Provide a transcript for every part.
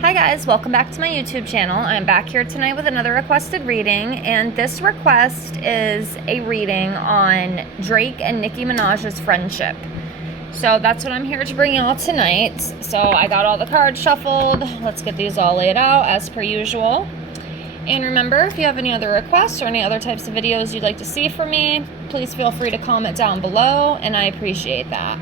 Hi guys, welcome back to my YouTube channel. I'm back here tonight with another requested reading, and this request is a reading on Drake and Nicki Minaj's friendship. So that's what I'm here to bring y'all tonight. So I got all the cards shuffled. Let's get these all laid out as per usual. And remember, if you have any other requests or any other types of videos you'd like to see from me, please feel free to comment down below, and I appreciate that.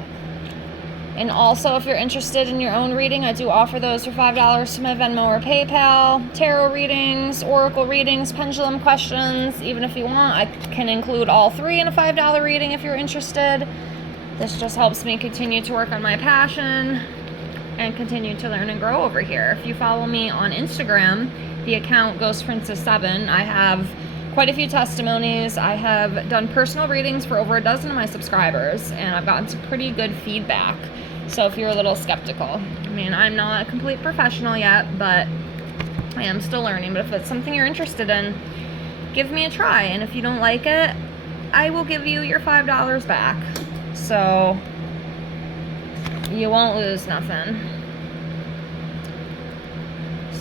And also, if you're interested in your own reading, I do offer those for $5 to my Venmo or PayPal. Tarot readings, oracle readings, pendulum questions. Even if you want, I can include all three in a $5 reading if you're interested. This just helps me continue to work on my passion and continue to learn and grow over here. If you follow me on Instagram, the account GhostPrincess7. I have quite a few testimonies. I have done personal readings for over a dozen of my subscribers, and I've gotten some pretty good feedback. So if you're a little skeptical, I mean, I'm not a complete professional yet, but I am still learning. But if it's something you're interested in, give me a try. And if you don't like it, I will give you your $5 back. So you won't lose nothing.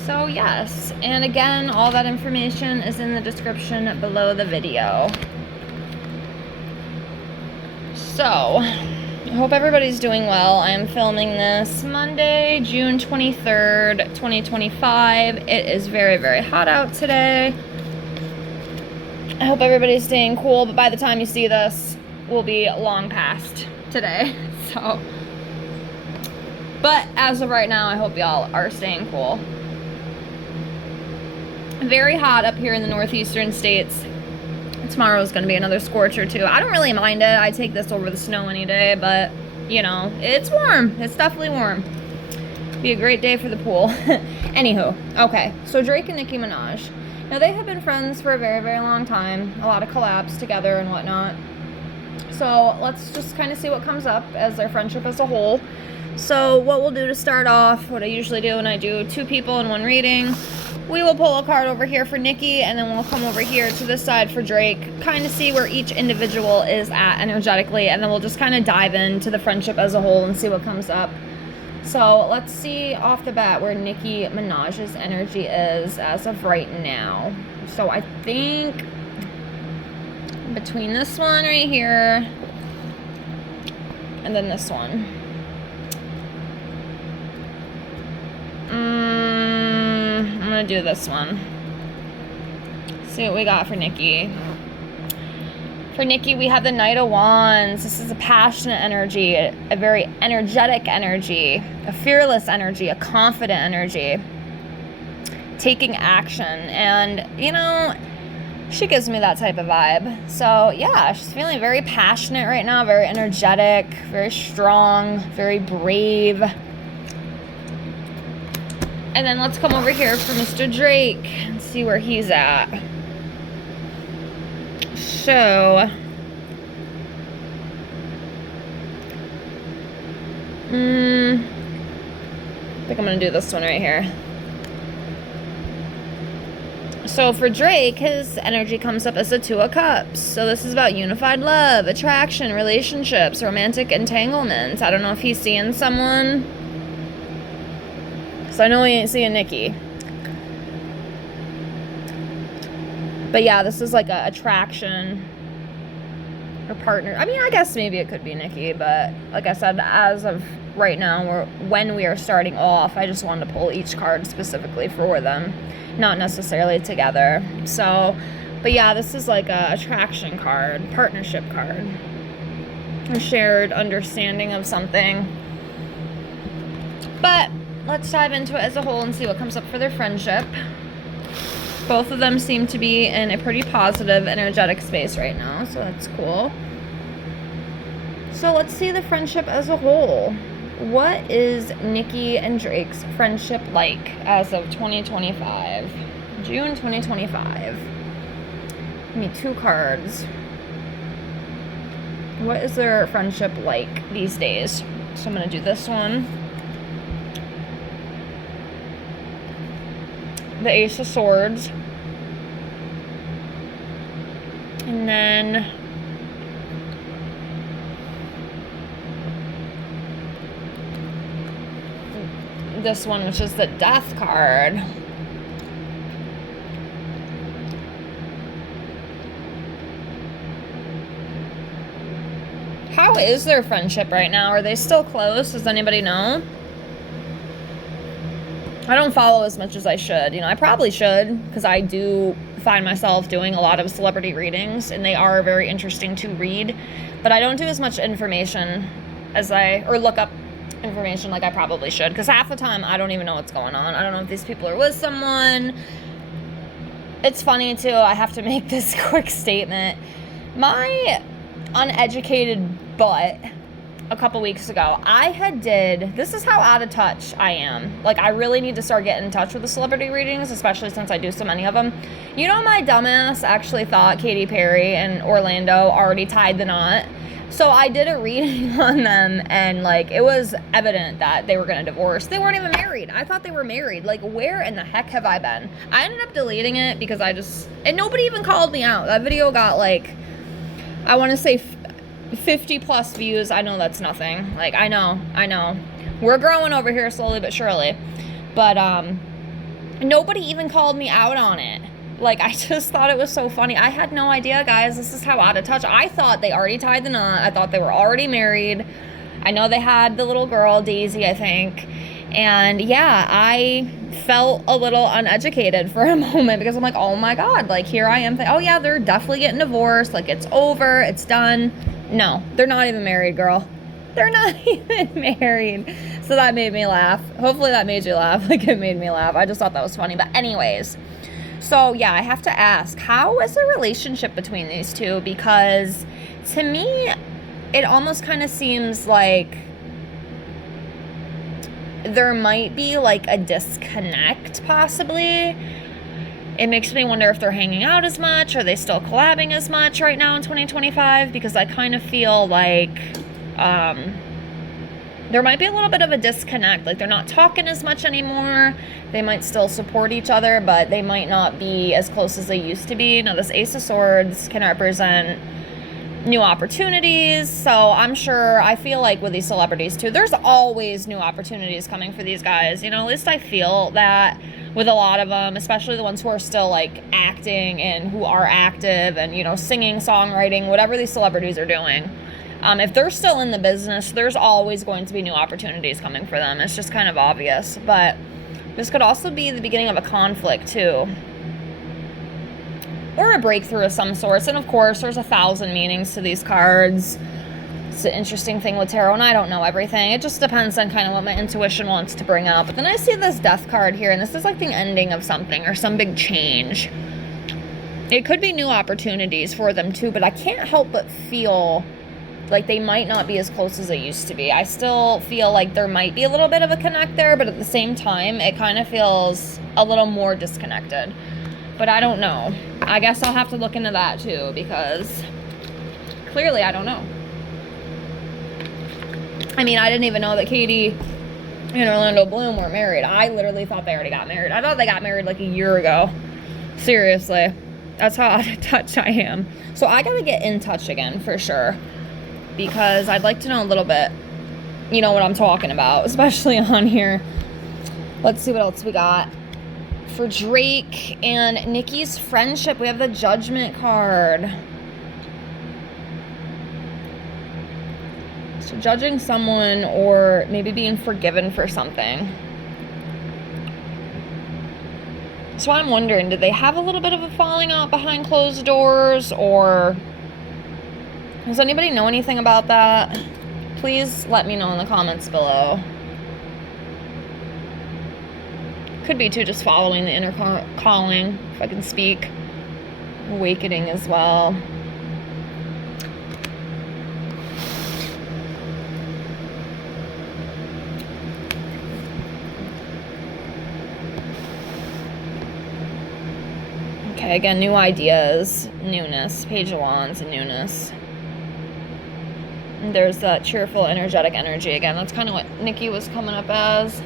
So yes, and again, all that information is in the description below the video. So, I hope everybody's doing well. I am filming this Monday, June 23rd, 2025. It is very, very hot out today. I hope everybody's staying cool, but by the time you see this, we'll be long past today. So, but as of right now, I hope y'all are staying cool. Very hot up here in the northeastern states. Tomorrow is going to be another scorcher too. I don't really mind it. I take this over the snow any day, but you know, it's warm. It's definitely warm. Be a great day for the pool. Anywho, okay, so Drake and Nicki Minaj. Now they have been friends for a very, very long time. A lot of collabs together and whatnot. So let's just kind of see what comes up as their friendship as a whole. So what we'll do to start off, what I usually do when I do two people in one reading, we will pull a card over here for Nikki, and then we'll come over here to this side for Drake, kind of see where each individual is at energetically, and then we'll just kind of dive into the friendship as a whole and see what comes up. So let's see off the bat where Nicki Minaj's energy is as of right now. So I think between this one right here and then this one. I'm gonna do this one. See what we got for Nikki. For Nikki, we have the Knight of Wands. This is a passionate energy, a very energetic energy, a fearless energy, a confident energy, taking action. And, you know, she gives me that type of vibe. So, yeah, she's feeling very passionate right now, very energetic, very strong, very brave. And then let's come over here for Mr. Drake and see where he's at. So, I think I'm going to do this one right here. So for Drake, his energy comes up as the Two of Cups. So this is about unified love, attraction, relationships, romantic entanglements. I don't know if he's seeing someone. So I know he ain't seeing Nikki. But yeah, this is like a attraction or partner. I mean, I guess maybe it could be Nikki, but like I said, as of right now, when we are starting off, I just wanted to pull each card specifically for them, not necessarily together. So, but yeah, this is like a attraction card, partnership card, a shared understanding of something. But let's dive into it as a whole and see what comes up for their friendship. Both of them seem to be in a pretty positive, energetic space right now, so that's cool. So let's see the friendship as a whole. What is Nikki and Drake's friendship like as of 2025? June 2025. Give me two cards. What is their friendship like these days? So I'm going to do this one. The Ace of Swords, and then this one, which is the death card. How is their friendship right now? Are they still close? Does anybody know? I don't follow as much as I should. You know, I probably should, because I do find myself doing a lot of celebrity readings, and they are very interesting to read. But I don't do as much information or look up information like I probably should, because half the time I don't even know what's going on. I don't know if these people are with someone. It's funny, too. I have to make this quick statement. My uneducated butt a couple weeks ago, this is how out of touch I am. Like, I really need to start getting in touch with the celebrity readings, especially since I do so many of them. You know, my dumbass actually thought Katy Perry and Orlando already tied the knot. So I did a reading on them, and, like, it was evident that they were going to divorce. They weren't even married. I thought they were married. Like, where in the heck have I been? I ended up deleting it because and nobody even called me out. That video got, like, I want to say 50 plus views. I know that's nothing. Like, I know. We're growing over here slowly but surely. But, nobody even called me out on it. Like, I just thought it was so funny. I had no idea, guys. This is how out of touch. I thought they already tied the knot. I thought they were already married. I know they had the little girl, Daisy, I think. And yeah, I felt a little uneducated for a moment because I'm like, oh my God, like, here I am. Oh yeah, they're definitely getting divorced. Like, it's over. It's done. No, they're not even married, girl. They're not even married. So that made me laugh. Hopefully that made you laugh. Like, it made me laugh. I just thought that was funny. But anyways, so yeah, I have to ask, how is the relationship between these two? Because to me, it almost kind of seems like there might be like a disconnect, possibly. It makes me wonder if they're hanging out as much. Are they still collabing as much right now in 2025? Because I kind of feel like there might be a little bit of a disconnect. Like, they're not talking as much anymore. They might still support each other, but they might not be as close as they used to be. Now, this Ace of Swords can represent new opportunities. So I feel like with these celebrities too, there's always new opportunities coming for these guys. You know, at least I feel that with a lot of them, especially the ones who are still like acting and who are active and, you know, singing, songwriting, whatever these celebrities are doing. If they're still in the business, there's always going to be new opportunities coming for them. It's just kind of obvious. But this could also be the beginning of a conflict too, or a breakthrough of some sorts. And of course, there's 1,000 meanings to these cards. It's an interesting thing with tarot, and I don't know everything. It just depends on kind of what my intuition wants to bring out. But then I see this death card here, and this is like the ending of something or some big change. It could be new opportunities for them too, but I can't help but feel like they might not be as close as they used to be. I still feel like there might be a little bit of a connect there, but at the same time, it kind of feels a little more disconnected. But I don't know. I guess I'll have to look into that too, because clearly I don't know. I mean, I didn't even know that Katie and Orlando Bloom were married. I literally thought they already got married. I thought they got married like a year ago. Seriously. That's how out of touch I am. So I gotta get in touch again for sure, because I'd like to know a little bit, you know, what I'm talking about, especially on here. Let's see what else we got. For Drake and Nikki's friendship, we have the Judgment card. So judging someone or maybe being forgiven for something. So I'm wondering, did they have a little bit of a falling out behind closed doors, or does anybody know anything about that? Please let me know in the comments below. Could be too just following the inner calling, if I can speak. Awakening as well. Okay, again, new ideas, newness, Page of Wands and newness. And there's that cheerful, energetic energy again. That's kind of what Nikki was coming up as.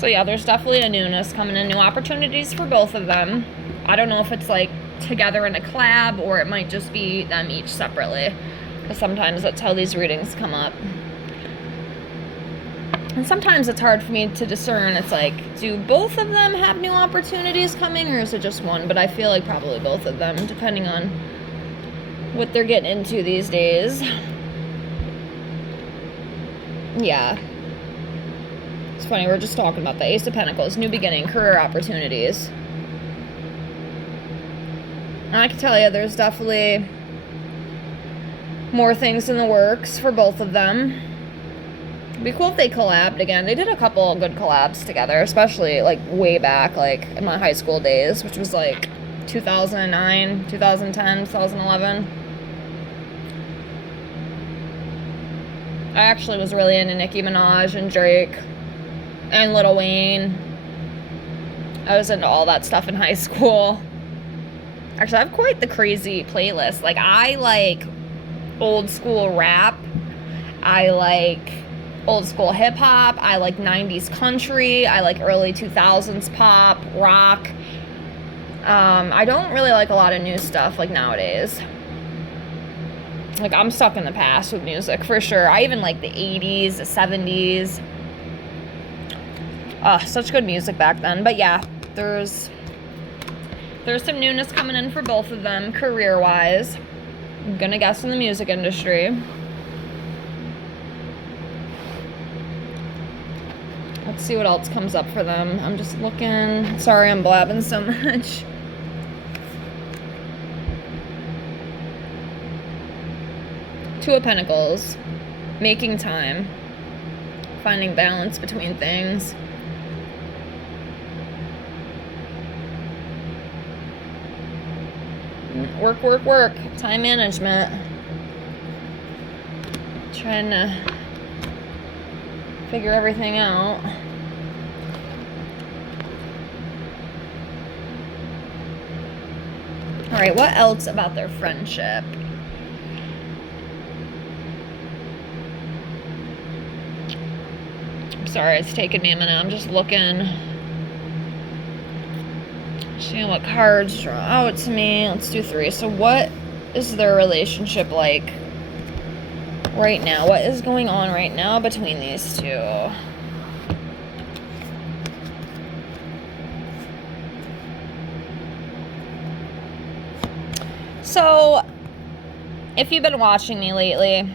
So yeah, there's definitely a newness coming in, new opportunities for both of them. I don't know if it's like together in a collab or it might just be them each separately. Sometimes that's how these readings come up. And sometimes it's hard for me to discern. It's like, do both of them have new opportunities coming, or is it just one? But I feel like probably both of them, depending on what they're getting into these days. Yeah. It's funny, we're just talking about the Ace of Pentacles, new beginning, career opportunities. And I can tell you, there's definitely more things in the works for both of them. It'd be cool if they collabed again. They did a couple good collabs together, especially like way back, like in my high school days, which was like 2009, 2010, 2011. I actually was really into Nicki Minaj and Drake and Lil Wayne. I was into all that stuff in high school. Actually, I have quite the crazy playlist. Like, I like old school rap. I like old school hip hop. I like 90s country. I like early 2000s pop, rock. I don't really like a lot of new stuff like nowadays. Like, I'm stuck in the past with music for sure. I even like the 80s, the 70s. Such good music back then. But yeah, there's some newness coming in for both of them career-wise. I'm gonna guess in the music industry. Let's see what else comes up for them. I'm just looking. Sorry, I'm blabbing so much. Two of Pentacles. Making time. Finding balance between things. Work, work, work. Time management. Trying to figure everything out. Alright, what else about their friendship? I'm sorry, it's taking me a minute. I'm just looking. Seeing what cards draw out to me. Let's do 3. So what is their relationship like right now? What is going on right now between these two? So, if you've been watching me lately,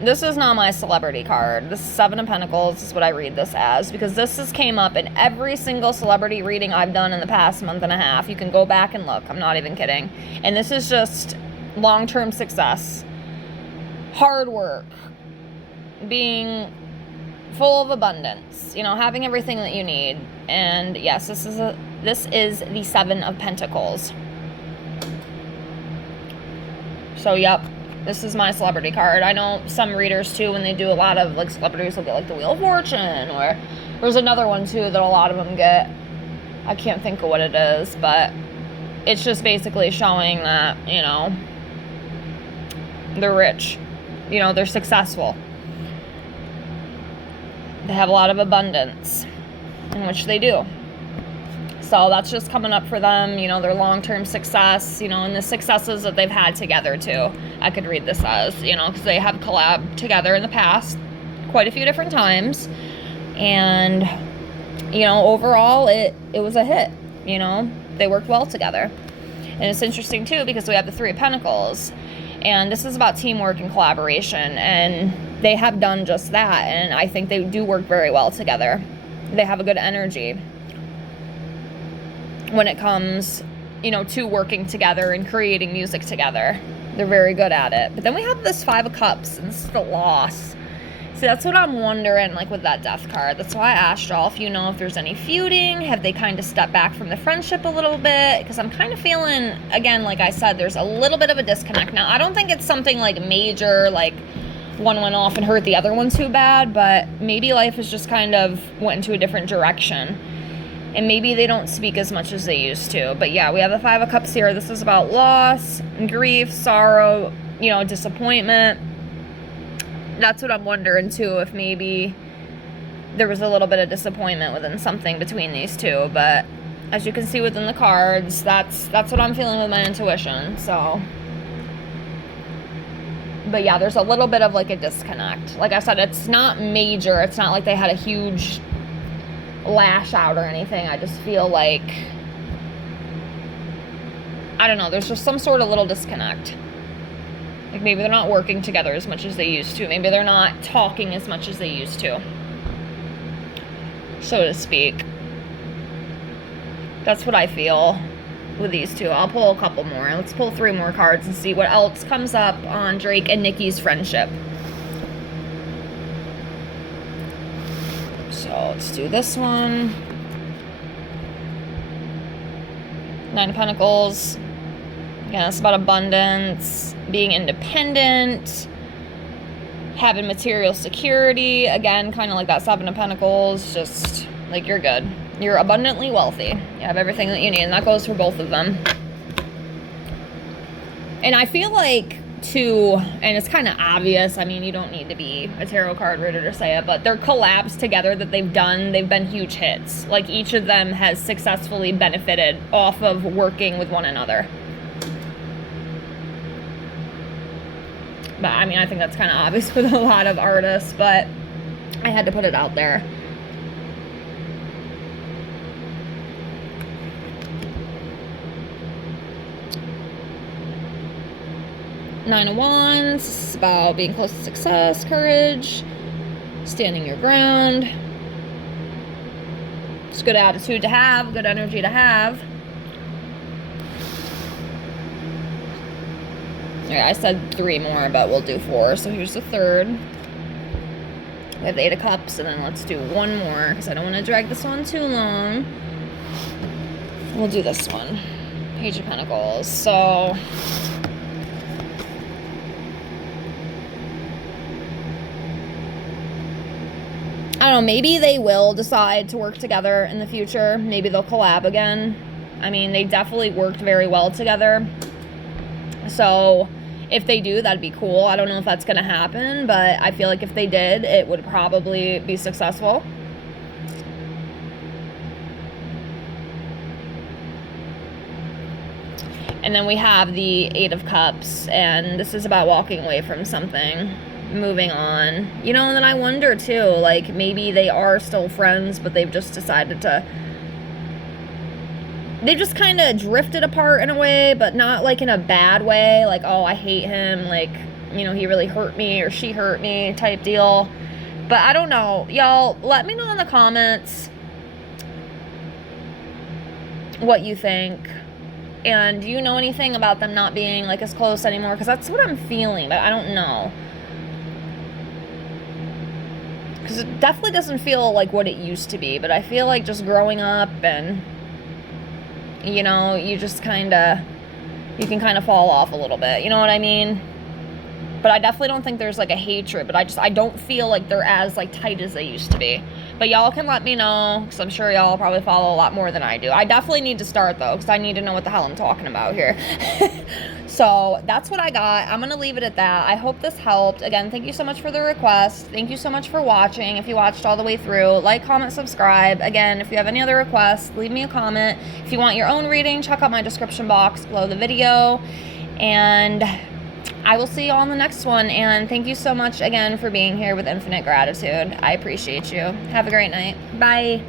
this is not my celebrity card. This is 7 of Pentacles. This is what I read this as, because this has came up in every single celebrity reading I've done in the past month and a half. You can go back and look. I'm not even kidding. And this is just long-term success, hard work, being full of abundance, you know, having everything that you need. And yes, this is the 7 of Pentacles. So, yep. This is my celebrity card. I know some readers, too, when they do a lot of, like, celebrities will get, like, the Wheel of Fortune, or there's another one, too, that a lot of them get. I can't think of what it is, but it's just basically showing that, you know, they're rich. You know, they're successful. They have a lot of abundance, in which they do. So that's just coming up for them, you know, their long-term success, you know, and the successes that they've had together, too. I could read this as, you know, because they have collabed together in the past quite a few different times. And, you know, overall, it was a hit, you know. They worked well together. And it's interesting, too, because we have the 3 of Pentacles. And this is about teamwork and collaboration. And they have done just that. And I think they do work very well together. They have a good energy when it comes, you know, to working together and creating music together. They're very good at it. But then we have this 5 of Cups, and this is the loss. See, that's what I'm wondering, like, with that Death card. That's why I asked y'all if you know if there's any feuding. Have they kind of stepped back from the friendship a little bit? Because I'm kind of feeling, again, like I said, there's a little bit of a disconnect. Now, I don't think it's something, like, major, like, one went off and hurt the other one too bad, but maybe life has just kind of went into a different direction. And maybe they don't speak as much as they used to. But yeah, we have the 5 of Cups here. This is about loss, grief, sorrow, you know, disappointment. That's what I'm wondering, too, if maybe there was a little bit of disappointment within something between these two. But as you can see within the cards, that's what I'm feeling with my intuition. So, But yeah, there's a little bit of like a disconnect. Like I said, it's not major. It's not like they had a huge lash out or anything. I just feel like, I don't know, there's just some sort of little disconnect. Like maybe they're not working together as much as they used to. Maybe they're not talking as much as they used to, so to speak. That's what I feel with these two. I'll pull a couple more. Let's pull 3 more cards and see what else comes up on Drake and Nikki's friendship. So let's do this one. 9 of Pentacles. Again, it's about abundance, being independent, having material security. Again, kind of like that 7 of Pentacles, just like you're good. You're abundantly wealthy. You have everything that you need, and that goes for both of them. And I feel like, too, and it's kind of obvious, I mean, you don't need to be a tarot card reader to say it, but their collabs together that they've done, they've been huge hits. Like, each of them has successfully benefited off of working with one another. But, I mean, I think that's kind of obvious with a lot of artists, but I had to put it out there. Nine of Wands, it's about being close to success, courage, standing your ground. It's a good attitude to have, good energy to have. Yeah, I said 3 more, but we'll do 4. So here's the third. We have the 8 of Cups, and then let's do 1 more, because I don't want to drag this one too long. We'll do this one. Page of Pentacles. So I don't know, maybe they will decide to work together in the future. Maybe they'll collab again. I mean, they definitely worked very well together. So if they do, that'd be cool. I don't know if that's going to happen, but I feel like if they did, it would probably be successful. And then we have the 8 of Cups, and this is about walking away from something, moving on. You know, and then I wonder too, like maybe they are still friends, but they've just decided to, they've just kind of drifted apart in a way, but not like in a bad way, like, oh, I hate him, like, you know, he really hurt me or she hurt me type deal. But I don't know, y'all, let me know in the comments what you think. And do you know anything about them not being like as close anymore? Because that's what I'm feeling, but I don't know. Because it definitely doesn't feel like what it used to be. But I feel like just growing up and, you know, you just kind of, you can kind of fall off a little bit. You know what I mean? But I definitely don't think there's like a hatred. But I don't feel like they're as like tight as they used to be. But y'all can let me know, because I'm sure y'all probably follow a lot more than I do. I definitely need to start, though, because I need to know what the hell I'm talking about here. So that's what I got. I'm going to leave it at that. I hope this helped. Again, thank you so much for the request. Thank you so much for watching. If you watched all the way through, like, comment, subscribe. Again, if you have any other requests, leave me a comment. If you want your own reading, check out my description box below the video. And I will see you on the next one, and thank you so much again for being here with infinite gratitude. I appreciate you. Have a great night. Bye.